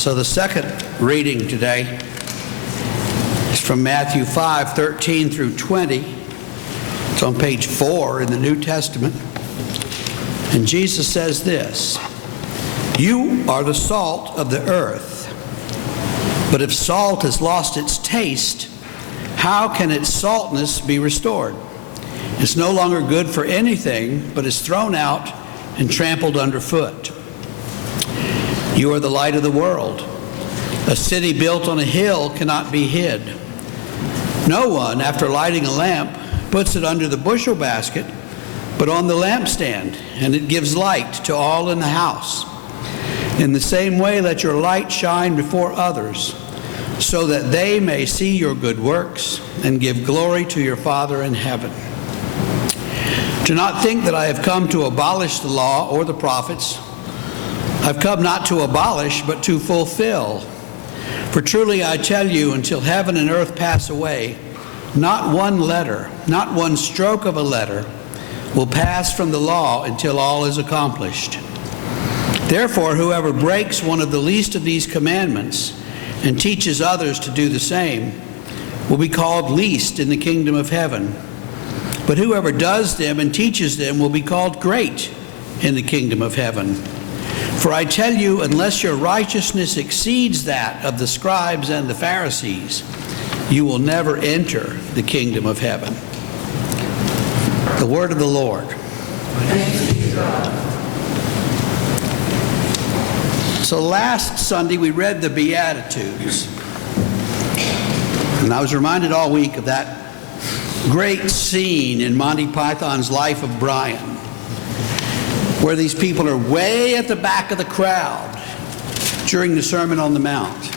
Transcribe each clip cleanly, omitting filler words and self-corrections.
So the second reading today is from Matthew 5:13 through 20. It's on page 4 in the New Testament. And Jesus says this: "You are the salt of the earth. But if salt has lost its taste, how can its saltness be restored? It's no longer good for anything, but is thrown out and trampled underfoot. You are the light of the world. A city built on a hill cannot be hid. No one, after lighting a lamp, puts it under the bushel basket, but on the lampstand, and it gives light to all in the house. In the same way, let your light shine before others, so that they may see your good works and give glory to your Father in heaven. Do not think that I have come to abolish the law or the prophets. I've come not to abolish, but to fulfill. For truly I tell you, until heaven and earth pass away, not one letter, not one stroke of a letter will pass from the law until all is accomplished. Therefore, whoever breaks one of the least of these commandments and teaches others to do the same will be called least in the kingdom of heaven. But whoever does them and teaches them will be called great in the kingdom of heaven. For I tell you, unless your righteousness exceeds that of the scribes and the Pharisees, you will never enter the kingdom of heaven." The word of the Lord. Thanks be to God. So last Sunday we read the Beatitudes. And I was reminded all week of that great scene in Monty Python's Life of Brian, where these people are way at the back of the crowd during the Sermon on the Mount.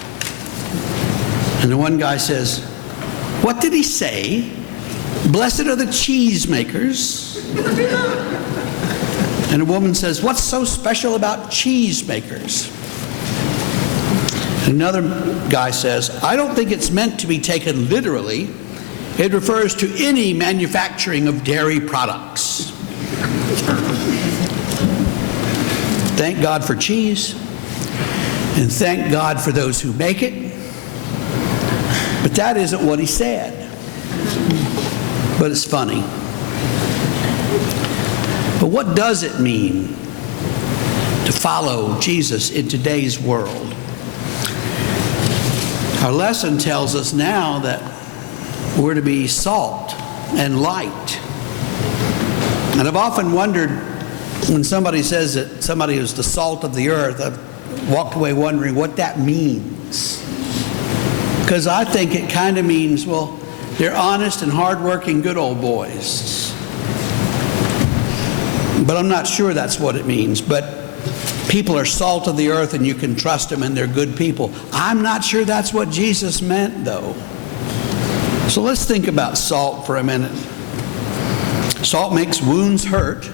And the one guy says, "What did he say? Blessed are the cheesemakers." And a woman says, "What's so special about cheesemakers?" Another guy says, "I don't think it's meant to be taken literally. It refers to any manufacturing of dairy products." Thank God for cheese, and thank God for those who make it. But that isn't what he said. But it's funny. But what does it mean to follow Jesus in today's world? Our lesson tells us now that we're to be salt and light. And I've often wondered, when somebody says that somebody is the salt of the earth, I've walked away wondering what that means. Because I think it kind of means, well, they're honest and hardworking, good old boys. But I'm not sure that's what it means. But people are salt of the earth and you can trust them and they're good people. I'm not sure that's what Jesus meant, though. So let's think about salt for a minute. Salt makes wounds hurt.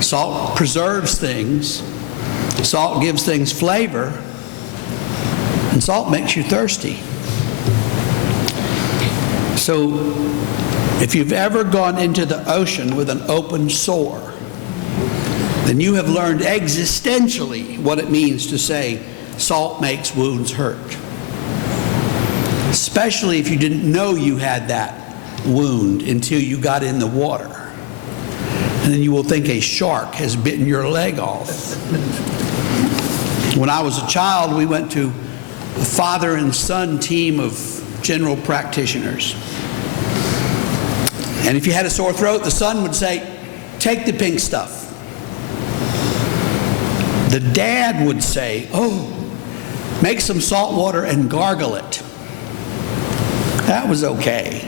Salt preserves things. Salt gives things flavor. And salt makes you thirsty. So if you've ever gone into the ocean with an open sore, then you have learned existentially what it means to say salt makes wounds hurt. Especially if you didn't know you had that wound until you got in the water. And then you will think a shark has bitten your leg off. When I was a child, we went to a father and son team of general practitioners. And if you had a sore throat, the son would say, "Take the pink stuff." The dad would say, "Oh, make some salt water and gargle it." That was okay.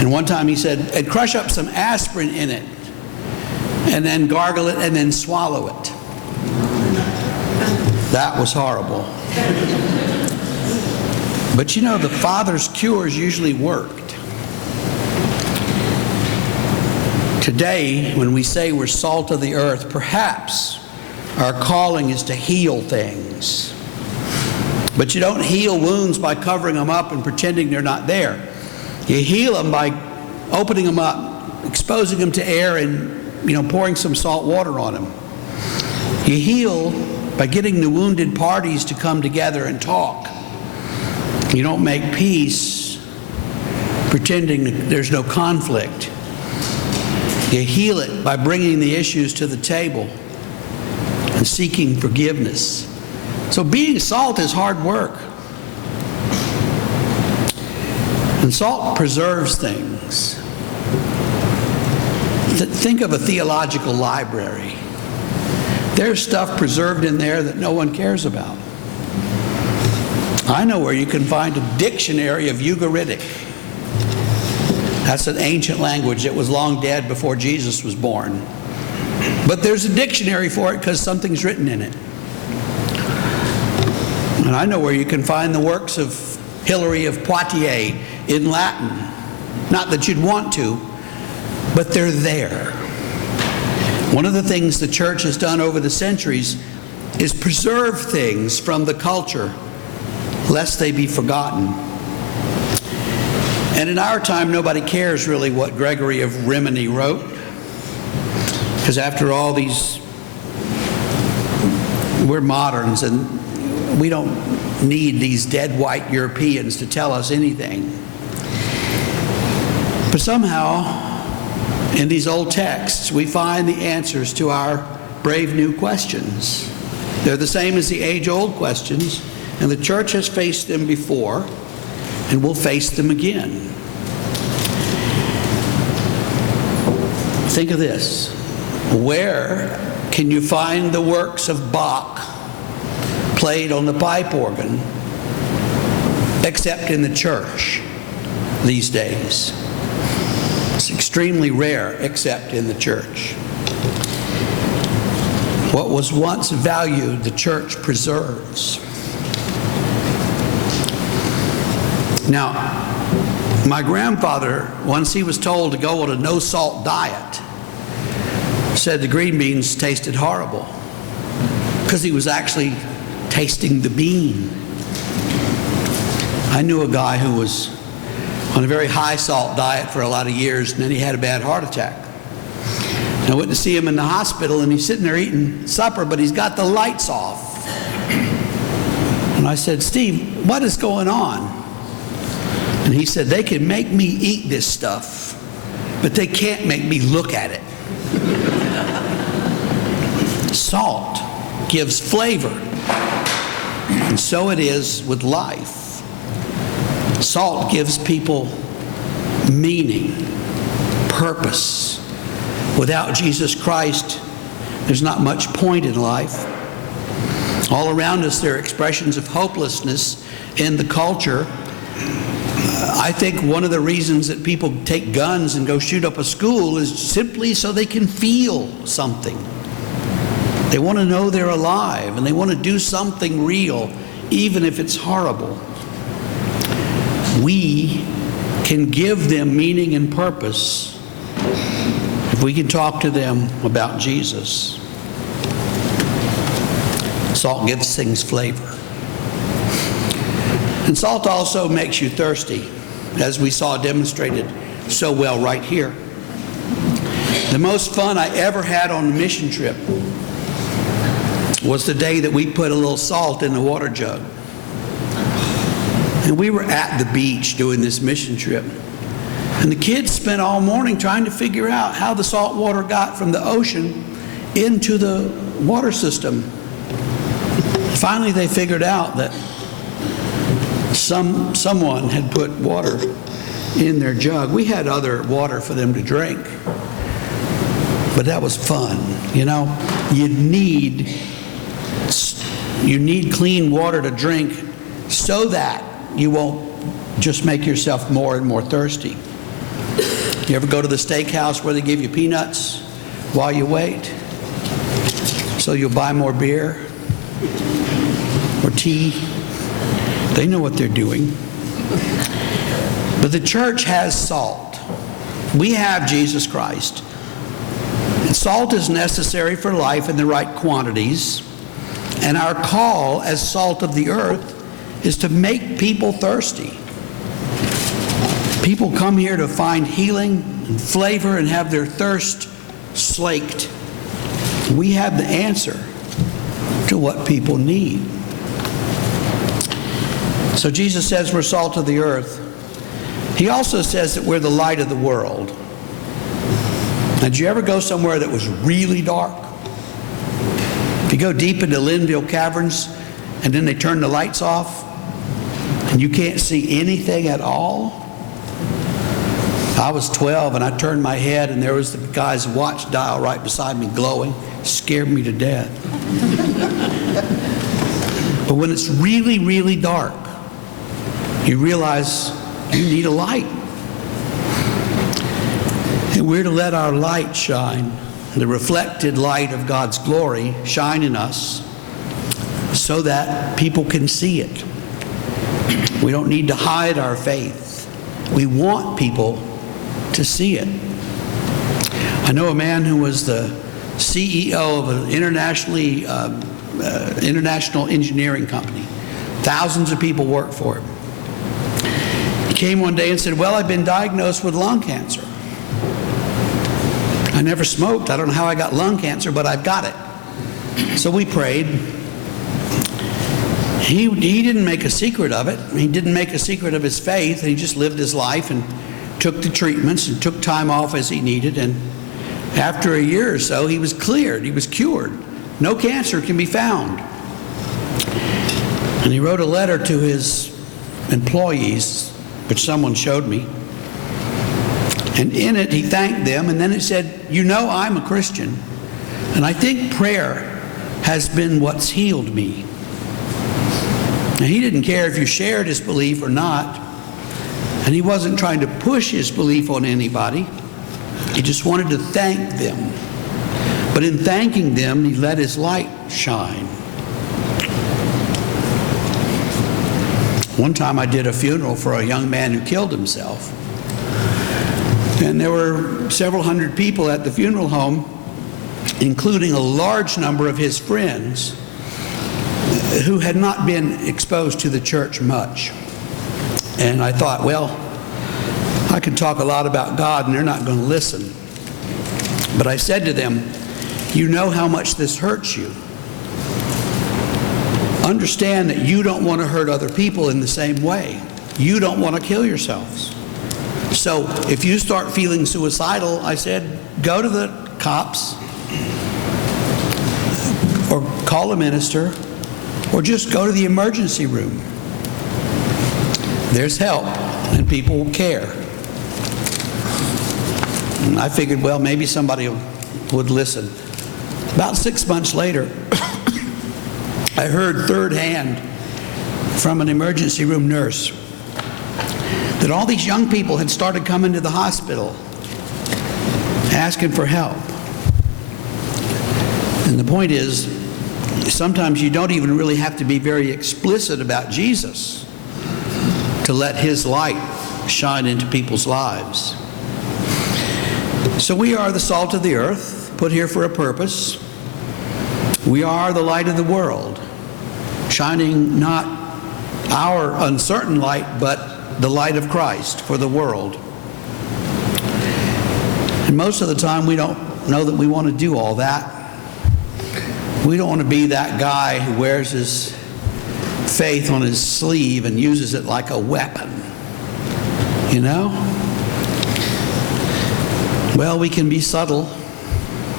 And one time he said, "And crush up some aspirin in it, and then gargle it, and then swallow it." That was horrible. But you know, the Father's cures usually worked. Today, when we say we're salt of the earth, perhaps our calling is to heal things. But you don't heal wounds by covering them up and pretending they're not there. You heal them by opening them up, exposing them to air, and pouring some salt water on them. You heal by getting the wounded parties to come together and talk. You don't make peace pretending there's no conflict. You heal it by bringing the issues to the table and seeking forgiveness. So being salt is hard work. And salt preserves things. Think of a theological library. There's stuff preserved in there that no one cares about. I know where you can find a dictionary of Ugaritic. That's an ancient language that was long dead before Jesus was born. But there's a dictionary for it because something's written in it. And I know where you can find the works of Hilary of Poitiers in Latin. Not that you'd want to, but they're there. One of the things the church has done over the centuries is preserve things from the culture, lest they be forgotten. And in our time, nobody cares really what Gregory of Rimini wrote, because after all, we're moderns, and we don't need these dead white Europeans to tell us anything. But somehow, in these old texts, we find the answers to our brave new questions. They're the same as the age-old questions, and the church has faced them before, and will face them again. Think of this. Where can you find the works of Bach played on the pipe organ except in the church these days? It's extremely rare except in the church. What was once valued, the church preserves. Now, my grandfather, once he was told to go on a no-salt diet, said the green beans tasted horrible because he was actually tasting the bean. I knew a guy who was on a very high salt diet for a lot of years, and then he had a bad heart attack. And I went to see him in the hospital, and he's sitting there eating supper, but he's got the lights off. And I said, "Steve, what is going on?" And he said, "They can make me eat this stuff, but they can't make me look at it." Salt gives flavor, and so it is with life. Salt gives people meaning, purpose. Without Jesus Christ, there's not much point in life. All around us, there are expressions of hopelessness in the culture. I think one of the reasons that people take guns and go shoot up a school is simply so they can feel something. They want to know they're alive, and they want to do something real, even if it's horrible. We can give them meaning and purpose if we can talk to them about Jesus. Salt gives things flavor. And salt also makes you thirsty, as we saw demonstrated so well right here. The most fun I ever had on a mission trip was the day that we put a little salt in the water jug. And we were at the beach doing this mission trip. And the kids spent all morning trying to figure out how the salt water got from the ocean into the water system. Finally, they figured out that someone had put water in their jug. We had other water for them to drink, but that was fun. You know, you need clean water to drink so that you won't just make yourself more and more thirsty. You ever go to the steakhouse where they give you peanuts while you wait? So you'll buy more beer or tea. They know what they're doing. But the church has salt. We have Jesus Christ. And salt is necessary for life in the right quantities. And our call as salt of the earth is to make people thirsty. People come here to find healing and flavor and have their thirst slaked. We have the answer. to what people need. So Jesus says we're salt of the earth. He also says that we're the light of the world. Now, did you ever go somewhere that was really dark? If you go deep into Linville Caverns and then they turn the lights off and you can't see anything at all. I was 12 and I turned my head and there was the guy's watch dial right beside me glowing. Scared me to death. But when it's really, really dark, you realize you need a light. And we're to let our light shine, the reflected light of God's glory shine in us so that people can see it. We don't need to hide our faith. We want people to see it. I know a man who was the CEO of an international engineering company. Thousands of people work for him. He came one day and said, well, I've been diagnosed with lung cancer. I never smoked. I don't know how I got lung cancer, but I've got it. So we prayed. He didn't make a secret of it. He didn't make a secret of his faith. He just lived his life and took the treatments and took time off as he needed. And after a year or so, he was cleared. He was cured. No cancer can be found. And he wrote a letter to his employees, which someone showed me. And in it, he thanked them. And then it said, you know, I'm a Christian. And I think prayer has been what's healed me. Now, he didn't care if you shared his belief or not. And he wasn't trying to push his belief on anybody. He just wanted to thank them. But in thanking them, he let his light shine. One time I did a funeral for a young man who killed himself. And there were several hundred people at the funeral home, including a large number of his friends who had not been exposed to the church much. And I thought, well, I could talk a lot about God and they're not going to listen. But I said to them, you know how much this hurts you. Understand that you don't want to hurt other people in the same way. You don't want to kill yourselves. So if you start feeling suicidal, I said, go to the cops or call a minister or just go to the emergency room. There's help and people will care. And I figured, well, maybe somebody would listen. About 6 months later, I heard third hand from an emergency room nurse that all these young people had started coming to the hospital asking for help. And the point is, sometimes you don't even really have to be very explicit about Jesus to let his light shine into people's lives. So we are the salt of the earth, put here for a purpose. We are the light of the world, shining not our uncertain light, but the light of Christ for the world. And most of the time we don't know that we want to do all that. We don't want to be that guy who wears his faith on his sleeve and uses it like a weapon. You know? Well, we can be subtle.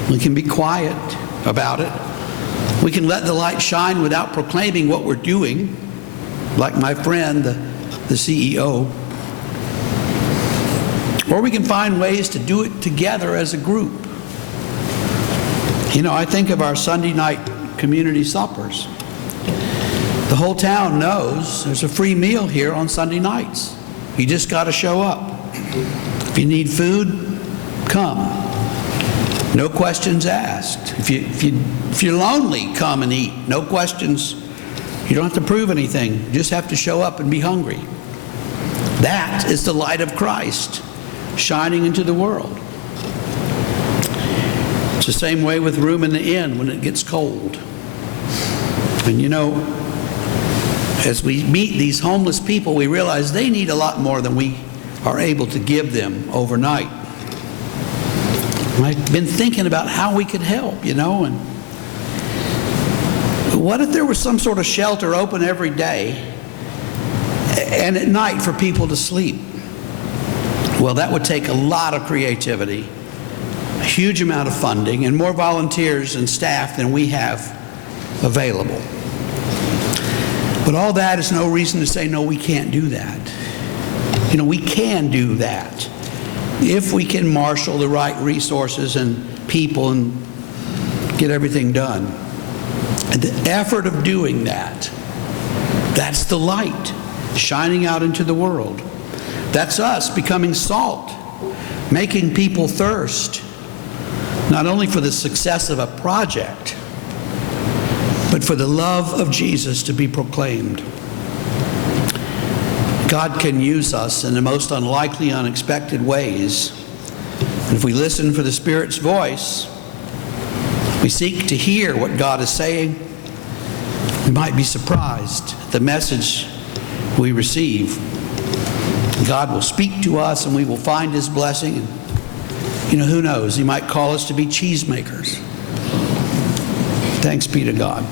We can be quiet about it. We can let the light shine without proclaiming what we're doing, like my friend, the CEO. Or we can find ways to do it together as a group. You know, I think of our Sunday night community suppers. The whole town knows there's a free meal here on Sunday nights. You just got to show up. If you need food, come. No questions asked. If you're lonely, come and eat. No questions. You don't have to prove anything. You just have to show up and be hungry. That is the light of Christ shining into the world. It's the same way with room in the inn when it gets cold. And you know, as we meet these homeless people, we realize they need a lot more than we are able to give them overnight. And I've been thinking about how we could help, you know, and What if there was some sort of shelter open every day and at night for people to sleep? Well, that would take a lot of creativity, a huge amount of funding, and more volunteers and staff than we have available. But all that is no reason to say, no, we can't do that. You know, we can do that if we can marshal the right resources and people and get everything done. And the effort of doing that, that's the light shining out into the world. That's us becoming salt, making people thirst, not only for the success of a project, but for the love of Jesus to be proclaimed. God can use us in the most unlikely, unexpected ways. And if we listen for the Spirit's voice, we seek to hear what God is saying, we might be surprised at the message we receive. God will speak to us and we will find His blessing. And, you know, who knows? He might call us to be cheesemakers. Thanks be to God.